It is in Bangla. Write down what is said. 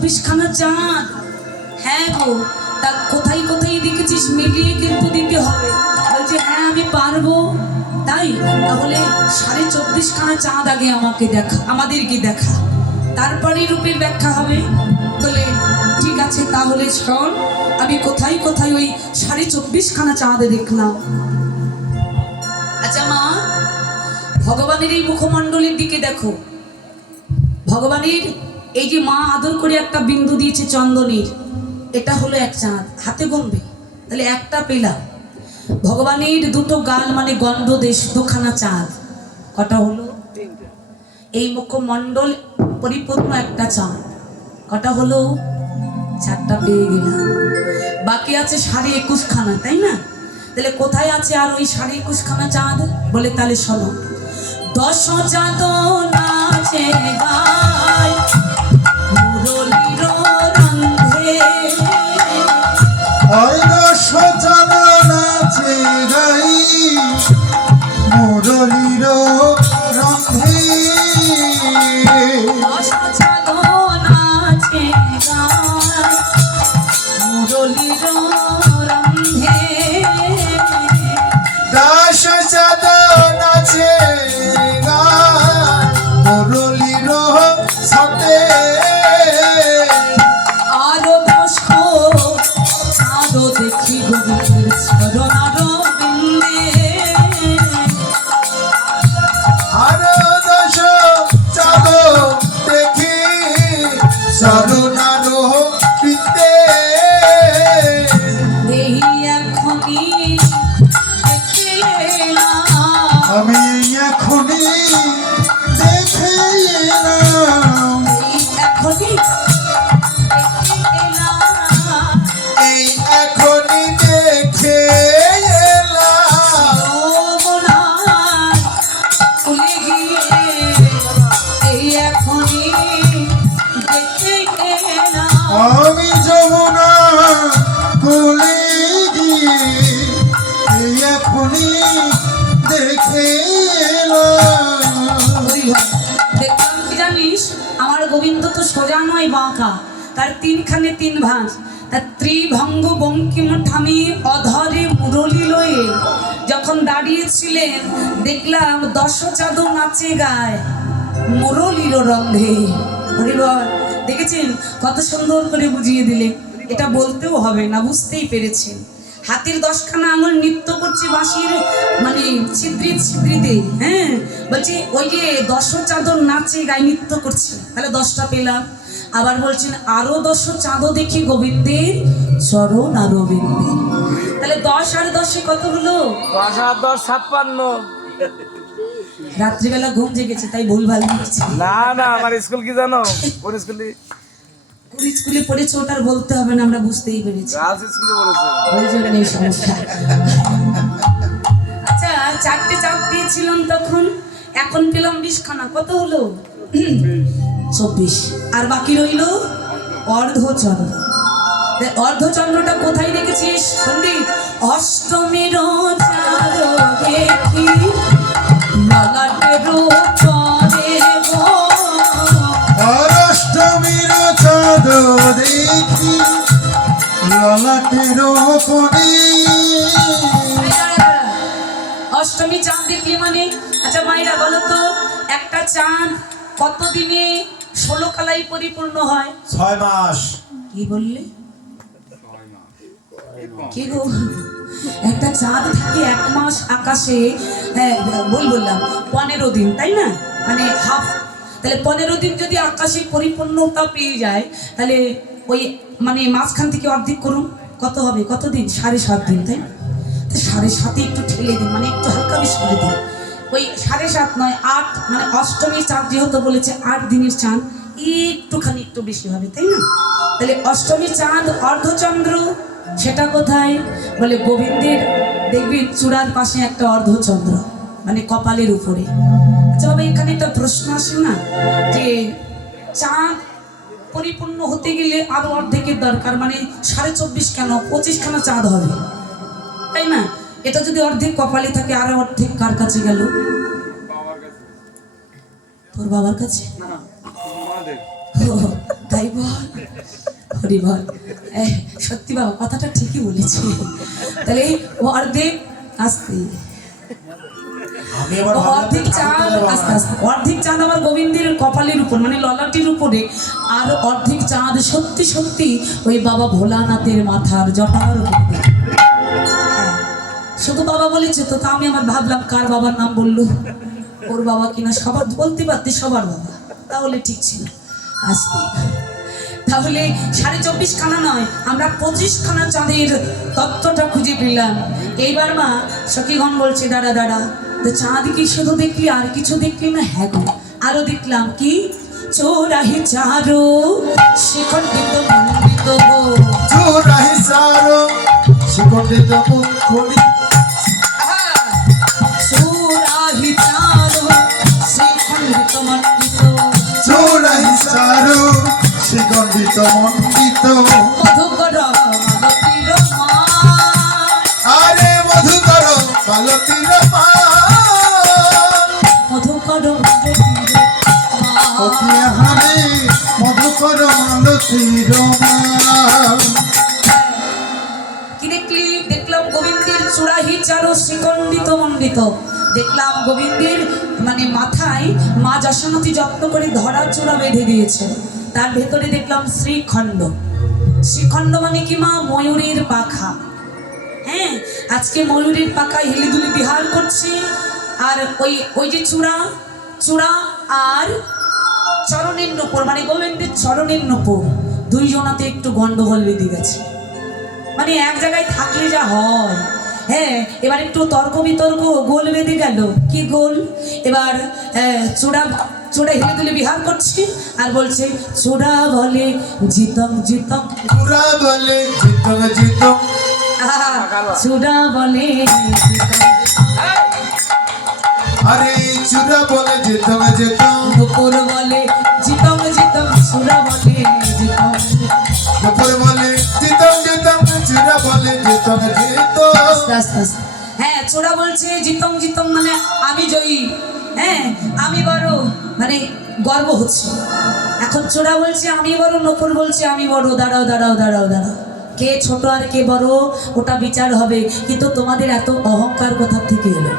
24খানা চাঁদ। হ্যাঁ গো, তা কোথায় কোথায় দেখেছিস মিলিয়ে কিন্তু দিতে হবে। বলছে হ্যাঁ আমি পারবো। তাই তাহলে 24.5খানা চাঁদ আগে আমাকে দেখা, আমাদেরকে দেখা, তারপরে রূপের ব্যাখ্যা হবে। বলে ঠিক আছে তাহলে শোন, আমি কোথায় কোথায় ওই 24.5খানা চাঁদ দেখলাম। আচ্ছা মা, ভগবানের এই মুখমণ্ডলের দিকে দেখো। ভগবানের এই যে মা আদর করে একটা বিন্দু দিয়েছে চন্দনের, এটা হলো এক চাঁদ, হাতে গুনবে তাহলে একটা পেলাম। ভগবানের দুটো গাল মানে গন্ধদেশ, দুখানা চাঁদ, কটা হলো? এই মুখমণ্ডল পরিপূর্ণ একটা চাঁদ, কটা হলো? 4টা পেয়ে গেলাম। বাকি আছে 21.5খানা, তাই না? তাহলে কোথায় আছে আর ওই 21.5খানা চাঁদ? বলে তাহলে শোনো, 10 চাঁদ নাচে গায় মুরলীর রন্ধে। ওই 10 চাঁদ নাচে গাই মুরলীর রন্ধে। 10 চাঁদ নাচে গায় মুরলীর রন্ধে। 10 চাঁদ নাচে গায় মুরলীর সাথে। আরো 10 চাঁদ দেখি গোবিন্দের চরণার বিন্দে। আরো 10 চাঁদ দেখি চরণার বিন্দে। এই এখনই দেখে এলাম, আমি এখনই দেখে এলাম। এই এখনই দেখে এলাম। এই এখনই দেখে এলাম। যমুনার কুলে গিয়ে এই এখনই দেখে এলাম। আমি যমুনা কোলে গিয়ে এই এখনই দেখে এলাম। দেখলাম কি জানিস, আমার গোবিন্দ তো সোজা নয়, বাঁকা, তার 3খানে 3 ভাঁজ। তার ত্রিভঙ্গ বঙ্কিম ঠামি অধরে মুরলী লয়ে যখন দাঁড়িয়েছিলেন, দেখলাম 10 চাঁদ নাচে গায় মুরলীর রন্ধে। হরিবল, দেখেছেন কত সুন্দর করে বুঝিয়ে দিলে। এটা বলতেও হবে না, বুঝতেই পেরেছেন। হাতের 10খানা আঙুল নৃত্য করছে বাঁশির মানে ছিদ্রিতে। হ্যাঁ, বলছি ওই যে 10 চাঁদ নাচে গায়ে নৃত্য করছে, তাহলে 10টা পেলাম। আবার বলছেন আরো 10 চাঁদ দেখি গোবিন্দের চরণ আরো বিন্দে। তাহলে 10 আর 10 কত হলো? 10 আর 10 56। রাত্রিবেলা ঘুম জেগেছে তাই ভুলভাল লিখছি। না না, আমার স্কুল কি জানো? কোন স্কুলে? কোন স্কুলে পড়েছে ওটা আর বলতে হবে না, আমরা বুঝতেই পেরেছি। গার্লস স্কুলে পড়েছে। ওই জন্য এই সমস্যা। আচ্ছা, 4টে চাঁদ দিয়েছিলাম তখন, এখন পেলাম 20খানা, কত হলো? 24। আর বাকি রইল অর্ধচন্দ্র। অর্ধচন্দ্রটা কোথায় দেখেছিস শুনবি? অষ্টমীর চাঁদ দেখি ললাটের উপরে গো। আর অষ্টমীর চাঁদ দেখি ললাটের উপরে। অষ্টমী চাঁদ দেখলি মানে? আচ্ছা মায়েরা বলো তো, একটা চাঁদ কত দিনে 16 কালাই পরিপূর্ণ হয়? 6 মাস। কি বললে? কি গো, একটা চাঁদ থাকে 1 মাস আকাশে। হ্যাঁ বললাম 15 দিন, তাই না? মানে হাফ। তাহলে 15 দিন যদি আকাশে পরিপূর্ণতা পেয়ে যায়, তাহলে ওই মানে মাঝখান থেকে অর্ধেক করুন, কত হবে? কত দিন? 7.5 দিন, তাই না? 7.5 একটু ঠেলে দিন, মানে একটু হালকা বেশি করে দিন। ওই 7.5 নয় 8, মানে অষ্টমীর চাঁদ যেহেতু বলেছে 8 দিনের চাঁদ, একটুখানি একটু বেশি হবে, তাই না? তাহলে অষ্টমীর চাঁদ অর্ধচন্দ্র, সেটা কোথায়? বলে গোবিন্দের দেখবি চূড়ার পাশে একটা অর্ধচন্দ্র, মানে কপালের উপরে। আচ্ছা বাবা, এখানে একটা প্রশ্ন আসে না যে চাঁদ পরিপূর্ণ হতে গেলে আরো অর্ধেকের দরকার, মানে 24.5 কেন, 25খানা চাঁদ হবে, তাই না? এটা যদি অর্ধেক কপালে থাকে, আর অর্ধেক কার কাছে গেল? তোর বাবার কাছে। ও, তাই তাই বল, হরি বল। সত্যি বাবা, কথাটা ঠিকই বলেছি। তাহলে অর্ধেক আসতে, আমি আবার ভাবলাম অর্ধেক যে চাঁদ, ঠাকুর দেওয়া আস্তে আস্তে অর্ধেক চাঁদ আমার গোবিন্দের কপালের উপর মানে ললাটির উপরে, আর অর্ধেক চাঁদ সত্যি সত্যি ওই বাবা ভোলানাথের মাথার জটার উপরে। হ্যাঁ, শুধু বাবা বলেছে তো, তা আমি আমার ভাবলাম কার বাবার নাম বললো, ওর বাবা কিনা। সবার বলতে পারতে সবার বাবা, তাহলে ঠিক ছিল। আসতে তাহলে 24.5 খানা নয়, আমরা 25 খানা চাঁদের তত্ত্বটা খুঁজে পেলাম। এইবার মা সখীগণ বলছে, দাঁড়া দাঁড়া, তো চাঁদ কি শুধু দেখলি, আর কিছু দেখলি না? হ্যাঁ গো, আরো দেখলাম কি, চোরাহি চারো শিখণ্ডিত মণ্ডিত গো, চোরাহি সারো শিখণ্ডিত মুখড়ি, চোরাহি চারো শিখণ্ডিত মণ্ডিত, চোরাহি সারো শিখণ্ডিত মণ্ডিত, মধুকর মালতীর মা, আরে মধুকর মালতীর মা, মধুকর মালতীর মা। ওকে হারে মধুকর মালতীর মা। কি দেখলি? দেখলাম গোবিন্দের চূড়াহি চারো শ্রীখণ্ডিত মণ্ডিত। দেখলাম গোবিন্দের মানে মাথায় মা যশোমতী যত্ন করে ধরা চূড়া বেঁধে দিয়েছে, তার ভেতরে দেখলাম শ্রীখণ্ড। শ্রীখণ্ড মানে কি মা? ময়ূরের পাখা। হ্যাঁ, আজকে ময়ূরের পাখায় হেলিদুলি বিহার করছে। আর ওই ওই যে চূড়া, চূড়া আর চরণের নূপুর মানে গোবিন্দের চরণের নূপুর, দুইজনাতে একটু গন্ডগোল বেঁধে গেছে। মানে এক জায়গায় থাকলে যা হয়। হ্যাঁ, এবার একটু তর্ক বিতর্ক, গোল বেঁধে গেল। কি গোল? এবার চূড়া চূড়া হেলিদুলি বিহার করছে আর বলছে, চূড়া বলে জিতম জিতম, চূড়া বলে জিতং জিতং, আহা, চূড়া বলে জিতম, আরে চূড়া বলে জিতং জিতং, নূপুর বলে জিতম জিতম, চূড়া বলে জিতম। নূপুর বলে জিতং জিতং, চূড়া বলে জিতং জিতং। আস্তে আস্তে আস্তে। হ্যাঁ, চূড়া বলছে জিতম জিতম মানে আমি জয়ী, হ্যাঁ আমি বড়, মানে গর্ব হচ্ছে। এখন চূড়া বলছে আমি বড়, নূপুর বলছে আমি বড়। দাঁড়াও দাঁড়াও দাঁড়াও দাঁড়াও, কে ছোট আর কে বড় ওটা বিচার হবে, কিন্তু তোমাদের এত অহংকার কোথা থেকে এলো?